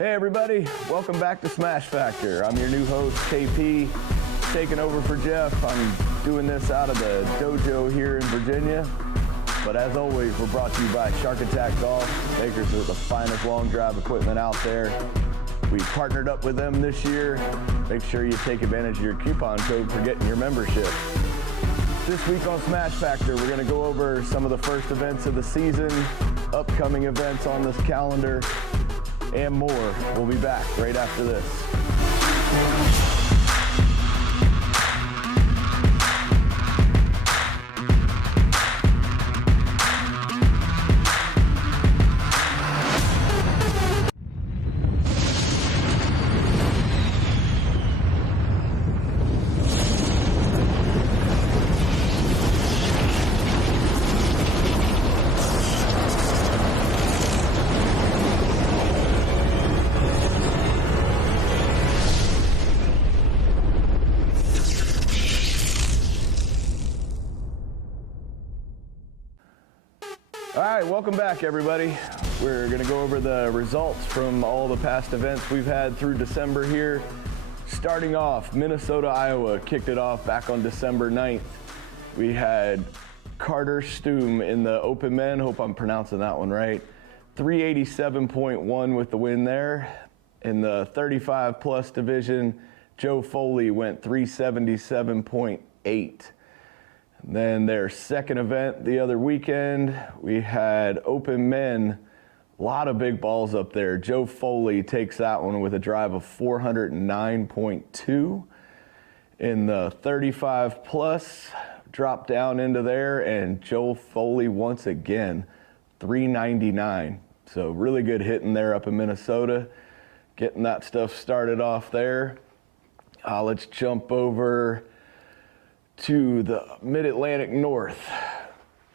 Hey everybody, welcome back to Smash Factor. I'm your new host, KP, taking over for Jeff. I'm doing this out of the dojo here in Virginia. But as always, we're brought to you by Shark Attack Golf, makers of the finest long drive equipment out there. We partnered up with them this year. Make sure you take advantage of your coupon code for getting your membership. This week on Smash Factor, we're going to go over some of the first events of the season, upcoming events on this calendar, and more. We'll be back right after this. All right, welcome back, everybody. We're going to go over the results from all the past events we've had through December here. Starting off, Minnesota, Iowa kicked it off back on December 9th. We had Carter Stoom in the Open Men, hope I'm pronouncing that one right, 387.1 with the win there. In the 35-plus division, Joe Foley went 377.8. Then their second event the other weekend, we had Open Men, a lot of big balls up there. Joe Foley takes that one with a drive of 409.2. In the 35 plus, dropped down into there, and Joe Foley once again, 399. So really good hitting there up in Minnesota, getting that stuff started off there. Let's jump over to the Mid-Atlantic North.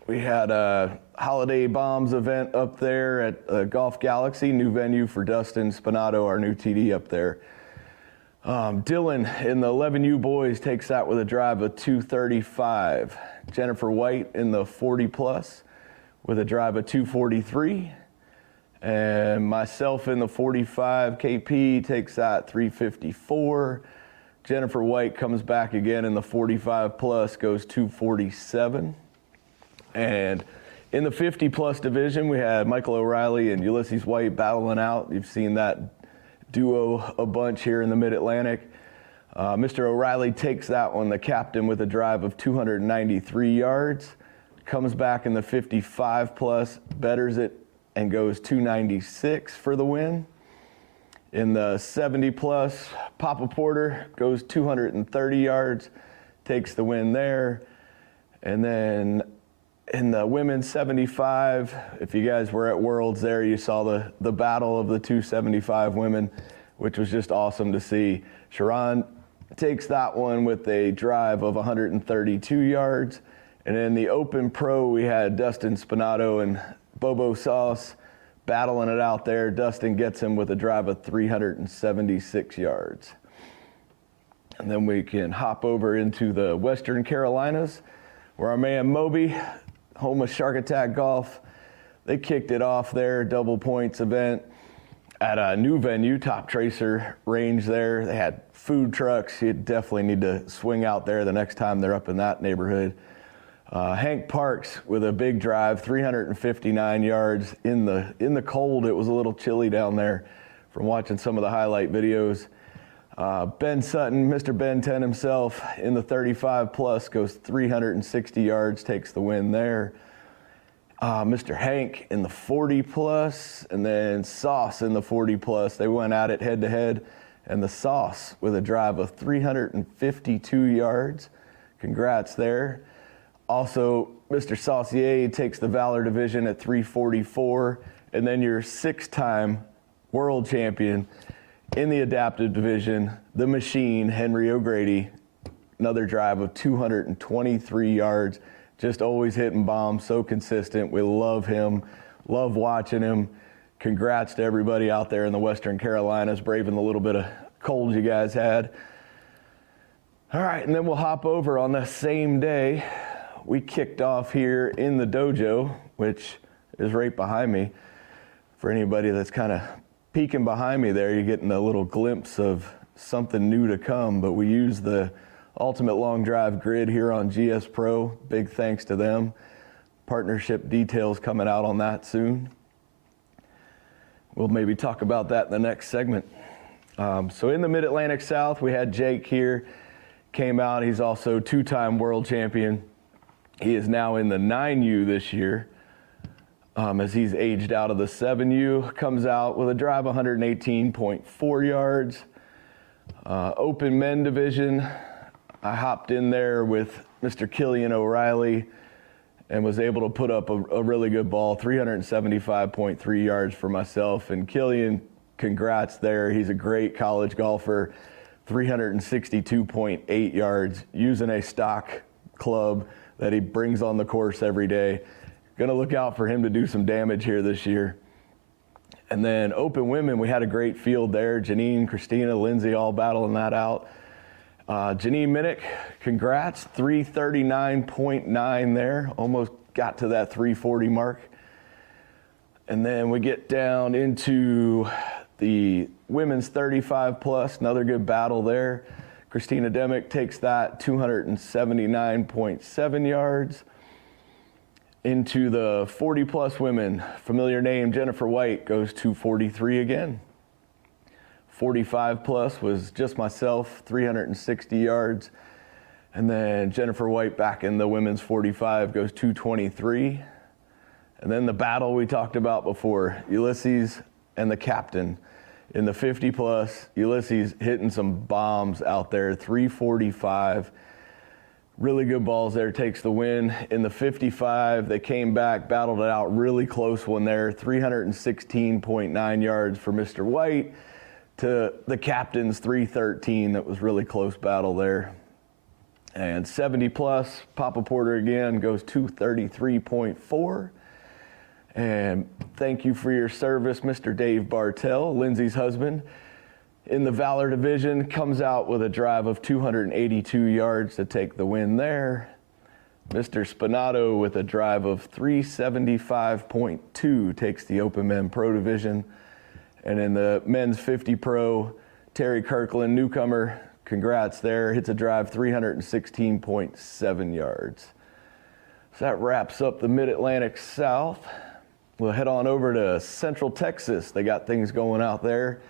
We had a Holiday Bombs event up there at Golf Galaxy, new venue for Dustin Spinato, our new TD up there. Dylan in the 11U boys takes that with a drive of 235. Jennifer White in the 40 plus with a drive of 243. And myself in the 45, KP takes that 354. Jennifer White comes back again in the 45 plus, goes 247. And in the 50 plus division, we had Michael O'Reilly and Ulysses White battling out. You've seen that duo a bunch here in the Mid-Atlantic. Mr. O'Reilly takes that one, the captain, with a drive of 293 yards. Comes back in the 55 plus, betters it, and goes 296 for the win. In the 70 plus, Papa Porter goes 230 yards, takes the win there. And then in the women's 75, if you guys were at Worlds there, you saw the battle of the 275 women, which was just awesome to see. Sharon takes that one with a drive of 132 yards. And in the Open Pro, we had Dustin Spinato and Bobo Sauce battling it out there. Dustin gets him with a drive of 376 yards. And then we can hop over into the Western Carolinas, where our man Moby, home of Shark Attack Golf, they kicked it off there, double points event at a new venue, Top Tracer Range there. They had food trucks. You definitely need to swing out there the next time they're up in that neighborhood. Hank Parks with a big drive, 359 yards in the cold. It was a little chilly down there from watching some of the highlight videos. Ben Sutton, Mr. Ben 10 himself, in the 35 plus, goes 360 yards, takes the win there. Mr. Hank in the 40 plus, and then Sauce in the 40 plus. They went at it head to head, and the Sauce with a drive of 352 yards. Congrats there. Also, Mr. Saucier takes the Valor Division at 344, and then your six-time world champion in the Adaptive Division, the Machine, Henry O'Grady, another drive of 223 yards, just always hitting bombs, so consistent. We love him, love watching him. Congrats to everybody out there in the Western Carolinas, braving the little bit of cold you guys had. All right, and then we'll hop over on the same day. We kicked off here in the dojo, which is right behind me for anybody that's kind of peeking behind me there, you're getting a little glimpse of something new to come, but we use the Ultimate Long Drive grid here on GS Pro. Big thanks to them. Partnership details coming out on that soon. We'll maybe talk about that in the next segment. So in the Mid-Atlantic South, we had Jake here, came out. He's also two-time world champion. He is now in the 9U this year. As he's aged out of the 7U, comes out with a drive 118.4 yards. Open men division, I hopped in there with Mr. Killian O'Reilly and was able to put up a really good ball, 375.3 yards for myself. And Killian, congrats there. He's a great college golfer, 362.8 yards using a stock club that he brings on the course every day. Going to look out for him to do some damage here this year. And then open women, we had a great field there. Janine, Christina, Lindsay all battling that out. Janine Minnick, congrats, 339.9 there. Almost got to that 340 mark. And then we get down into the women's 35 plus, another good battle there. Christina Demick takes that 279.7 yards. Into the 40 plus women, familiar name Jennifer White goes 243 again. 45 plus was just myself, 360 yards. And then Jennifer White back in the women's 45 goes 223. And then the battle we talked about before, Ulysses and the captain. In the 50 plus, Ulysses hitting some bombs out there, 345. Really good balls there, takes the win. In the 55, they came back, battled it out, really close one there, 316.9 yards for Mr. White to the captain's 313. That was really close battle there. And 70 plus, Papa Porter again goes 233.4. And thank you for your service, Mr. Dave Bartell, Lindsay's husband. In the Valor division, comes out with a drive of 282 yards to take the win there. Mr. Spinato with a drive of 375.2 takes the Open Men Pro division. And in the men's 50 Pro, Terry Kirkland, newcomer, congrats there, hits a drive 316.7 yards. So that wraps up the Mid-Atlantic South. We'll head on over to Central Texas. They got things going out there.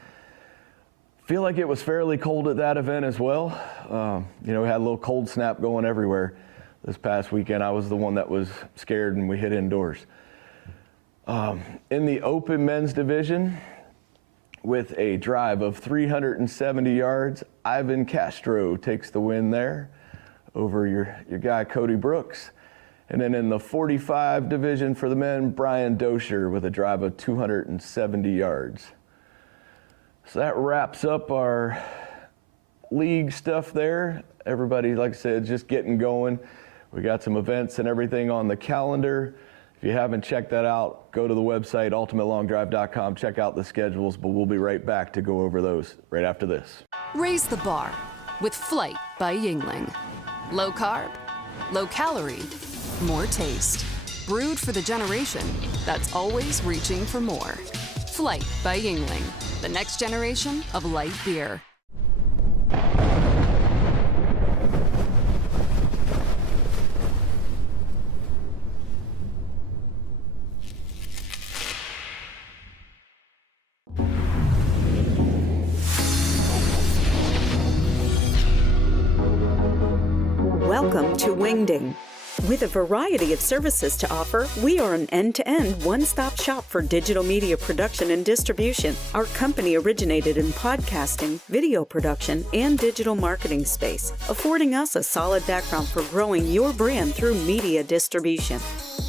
Feel like it was fairly cold at that event as well. We had a little cold snap going everywhere this past weekend. I was the one that was scared and we hit indoors. In the open men's division, with a drive of 370 yards, Ivan Castro takes the win there over your guy Cody Brooks. And then in the 45 division for the men, Brian Dosher with a drive of 270 yards. So that wraps up our league stuff there. Everybody, like I said, just getting going. We got some events and everything on the calendar. If you haven't checked that out, go to the website, ultimatelongdrive.com, check out the schedules, but we'll be right back to go over those right after this. Raise the bar with Flight by Yingling. Low carb, low calorie, more taste. Brewed for the generation that's always reaching for more. Flight by Yingling, the next generation of light beer. Welcome to Wingding. With a variety of services to offer, we are an end-to-end one-stop shop for digital media production and distribution. Our company originated in podcasting, video production, and digital marketing space, affording us a solid background for growing your brand through media distribution.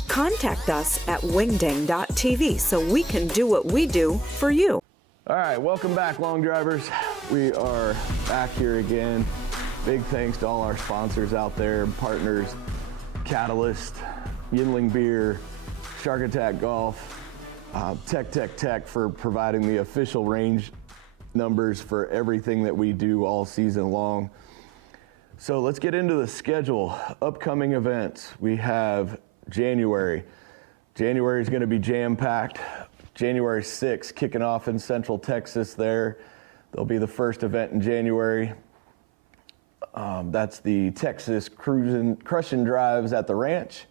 Contact us at wingding.tv so we can do what we do for you. All right, welcome back, long drivers. We are back here again. Big thanks to all our sponsors out there, partners, Catalyst, Yingling Beer, Shark Attack Golf, Tech for providing the official range numbers for everything that we do all season long. So let's get into the schedule. Upcoming events. We have January. January is going to be jam-packed. January 6th, kicking off in Central Texas there. There'll be the first event in January. That's the Texas Crushing Drives at the Ranch.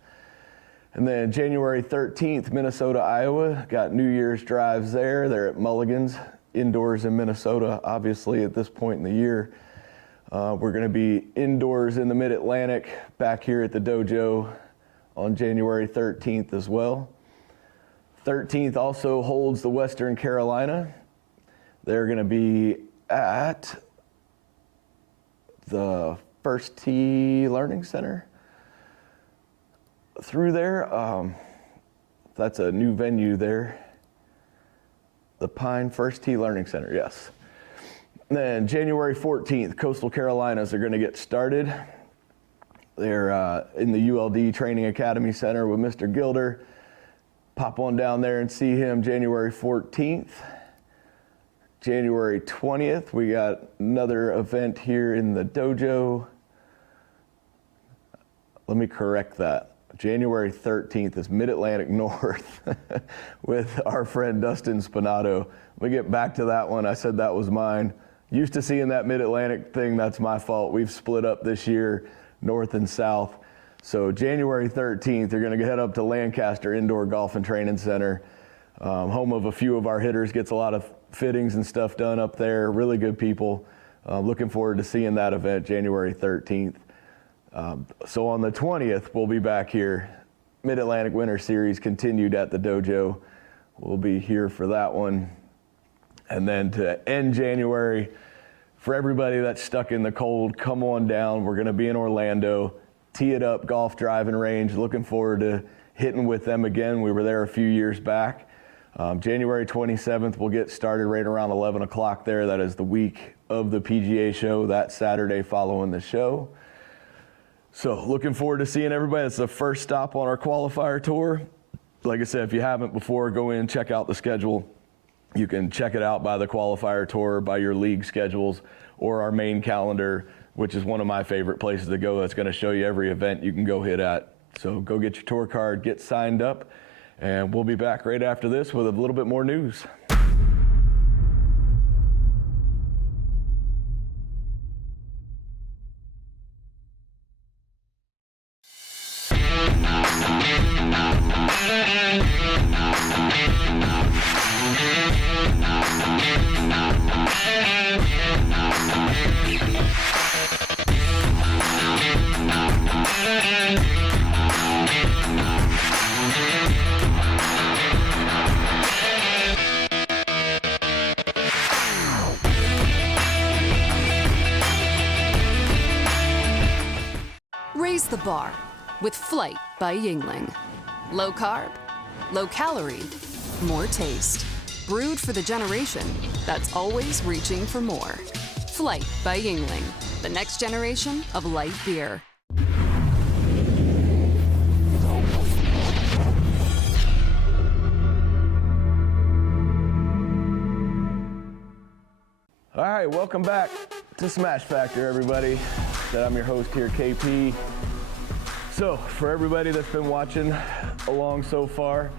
And then January 13th, Minnesota, Iowa. Got New Year's drives there. They're at Mulligan's, indoors in Minnesota, obviously, at this point in the year. We're going to be indoors in the Mid-Atlantic back here at the dojo on January 13th as well. 13th also holds the Western Carolina. They're going to be at the First Tee Learning Center. Through there, that's a new venue there. The Pine First Tee Learning Center, yes. Then January 14th, Coastal Carolinas are going to get started. They're in the ULD Training Academy Center with Mr. Gilder. Pop on down there and see him January 14th. January 20th, we got another event here in the dojo. Let me correct that. January 13th is Mid-Atlantic North with our friend Dustin Spinato. Let me get back to that one. I said that was mine. Used to seeing that Mid-Atlantic thing, that's my fault. We've split up this year, north and south. So January 13th, you're gonna head up to Lancaster Indoor Golf and Training Center, home of a few of our hitters, gets a lot of fittings and stuff done up there, really good people. Looking forward to seeing that event, January 13th. So on the 20th, we'll be back here. Mid-Atlantic Winter Series continued at the dojo. We'll be here for that one. And then to end January, for everybody that's stuck in the cold, come on down. We're going to be in Orlando, Tee It Up Golf Driving Range. Looking forward to hitting with them again. We were there a few years back. January 27th, we'll get started right around 11 o'clock there. That is the week of the PGA show, that Saturday following the show. So looking forward to seeing everybody. It's the first stop on our qualifier tour. Like I said, if you haven't before, go in, check out the schedule. You can check it out by the qualifier tour, by your league schedules, or our main calendar, which is one of my favorite places to go. That's going to show you every event you can go hit at. So go get your tour card, get signed up, and we'll be back right after this with a little bit more news. Raise the bar with Flight by Yingling. Low carb, low calorie, more taste. Brewed for the generation that's always reaching for more. Flight by Yingling, the next generation of light beer. All right, welcome back to Smash Factor, everybody. I'm your host here, KP. So, for everybody that's been watching along so far,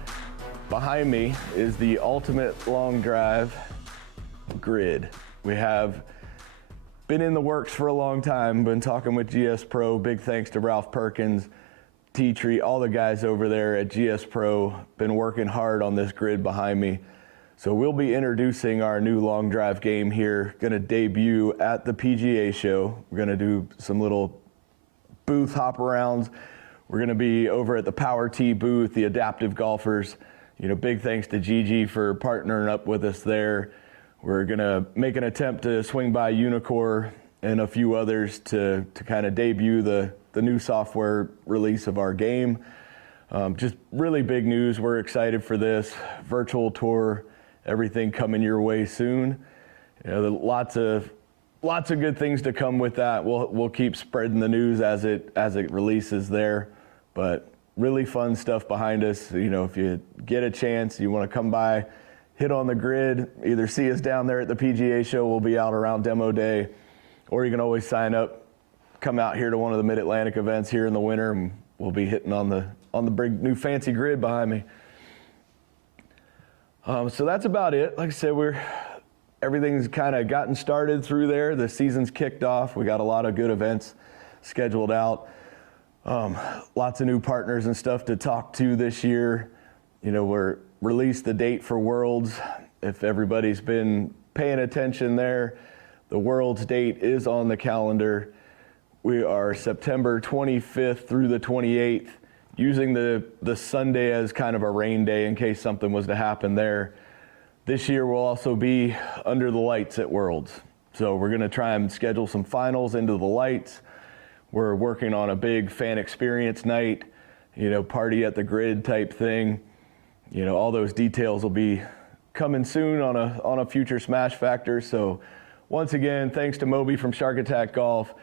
behind me is the Ultimate Long Drive grid. We have been in the works for a long time, been talking with GS Pro. Big thanks to Ralph Perkins, T-Tree, all the guys over there at GS Pro. Been working hard on this grid behind me. So we'll be introducing our new long drive game here. Gonna debut at the PGA show. We're gonna do some little booth hop arounds. We're gonna be over at the Power Tee booth, the Adaptive Golfers. You know, big thanks to Gigi for partnering up with us there. We're gonna make an attempt to swing by Unicor and a few others to kind of debut the new software release of our game. Just really big news. We're excited for this virtual tour. Everything coming your way soon. You know, lots of good things to come with that. We'll keep spreading the news as it releases there. But really fun stuff behind us. You know, if you get a chance, you want to come by, hit on the grid, either see us down there at the PGA show. We'll be out around demo day, or you can always sign up, come out here to one of the Mid-Atlantic events here in the winter, and we'll be hitting on the big new fancy grid behind me. So that's about it. Like I said, everything's kind of gotten started through there. The season's kicked off. We got a lot of good events scheduled out. Lots of new partners and stuff to talk to this year. You know, we're released the date for Worlds. If everybody's been paying attention there, the Worlds date is on the calendar. We are September 25th through the 28th, using the Sunday as kind of a rain day in case something was to happen there. This year we'll also be under the lights at Worlds. So we're gonna try and schedule some finals into the lights. We're working on a big fan experience night, you know, party at the grid type thing. You know, all those details will be coming soon on a future Smash Factor. So once again, thanks to Moby from Shark Attack Golf.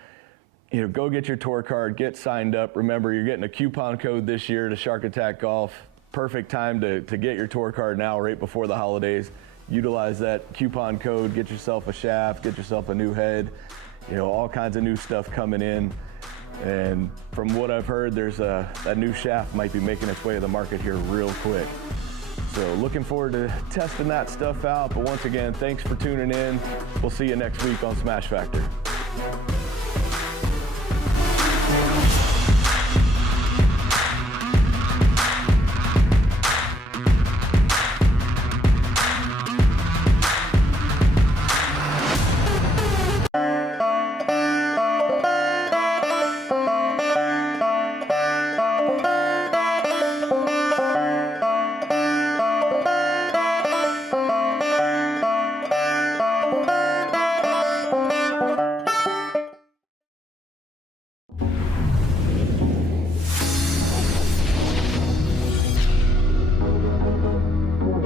You know, go get your tour card, get signed up. Remember, you're getting a coupon code this year to Shark Attack Golf. Perfect time to get your tour card now, right before the holidays. Utilize that coupon code, get yourself a shaft, get yourself a new head. You know, all kinds of new stuff coming in. And from what I've heard, there's that new shaft might be making its way to the market here real quick. So looking forward to testing that stuff out. But once again, thanks for tuning in. We'll see you next week on Smash Factor.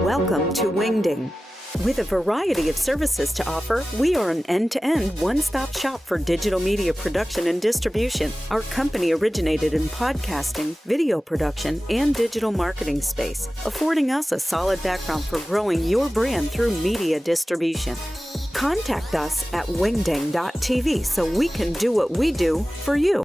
Welcome to Wingding. With a variety of services to offer, we are an end-to-end one-stop shop for digital media production and distribution. Our company originated in podcasting, video production, and digital marketing space, affording us a solid background for growing your brand through media distribution. Contact us at wingding.tv so we can do what we do for you.